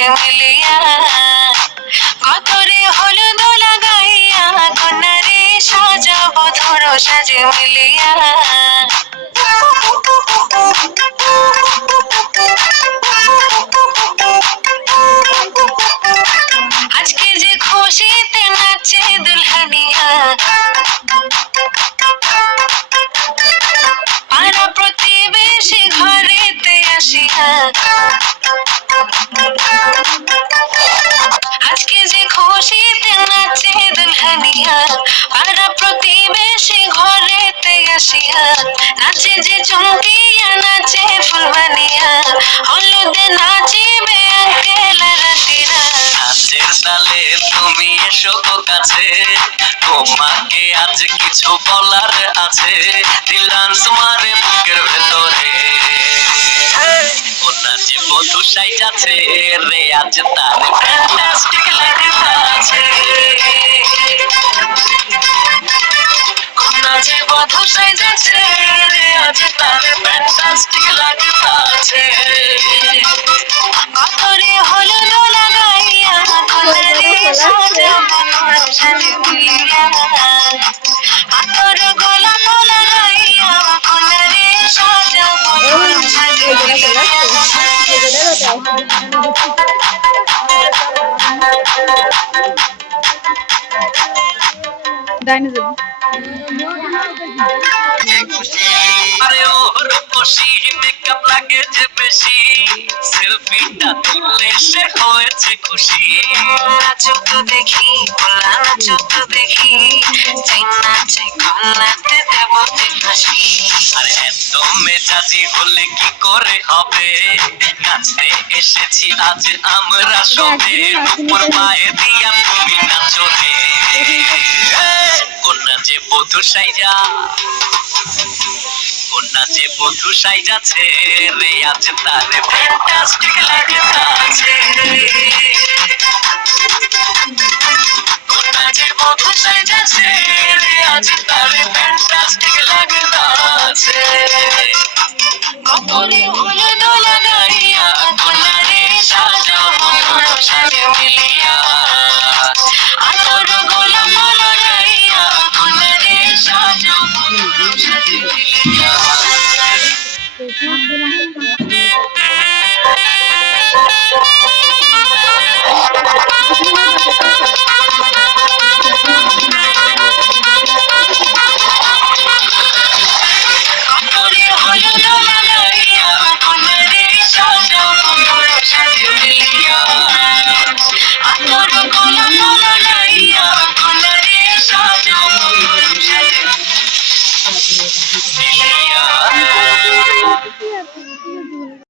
সাজে মিলিয়া কতরে হলুদ লাগাইয়া কন্যারে সাজাবো ধর সাজে মিলিয়া আজকে যে খুশিতে নাচে দুলহানিয়া পাড়া প্রতিবেশী ঘরেতে আসিয়া আজকে যে খুশিতে নাচে দুলহানিয়া পাড়া প্রতিবেশী ঘরেতে আসিয়া নাচে যে চমকিয়া নাচে ফুলবানিয়া হলুদে নাচিবে আঙ্কেল রাতিরা নাচের সালে তুমি এসো কাছে তোমাকে আজ কিছু বলার আছে দিল ডান্স মারে বুকের ভেতরে নাচে বধু সাইজাছে রে আজ তার ফ্যান্টাস্টিক লাগতাছে নাচে বধু সাইজাছে রে আজ তার ফ্যান্টাস্টিক লাগতাছে কতরে হলুদ লাগাইয়া কতরে সাজাবো সাজে মিলিয়া আতর গোলাপ লাগাইয়া কতরে সাজাবো সাজে মিলিয়া আরে ও রূপসী মেকআপ লাগে যে বেশি সেলফিটা তুললে সে হয়েছে খুশি নাচো তো দেখি বলা নাচো তো দেখি চাই নাচে কন্যাতে দেবতে ফাঁসি আরে এত মেজাজি হলে কি করে হবে নাচতে এসেছি আজ আমরা সবে উপর পায়ে দিয়া তুমি নাচো রে কন্যা যে বধূ সাইজা কন্যা যে বধূ সাইজাছে রে আজ তারে ফ্যান্টাস্টিক লাগতাছে কন্যা যে বধূ সাইজাছে রে আজ তারে ফ্যান্টাস্টিক লাগতাছে কতরে হলুদ লাগাইয়া কন্যারে সাজাবো সাজে মিলিয়া আতর গোলাপ লাগাইয়া কন্যারে সাজাবো সাজে মিলিয়া কতরে হলুদ লাগাইয়া কন্যারে সাজাবো সাজে মিলিয়া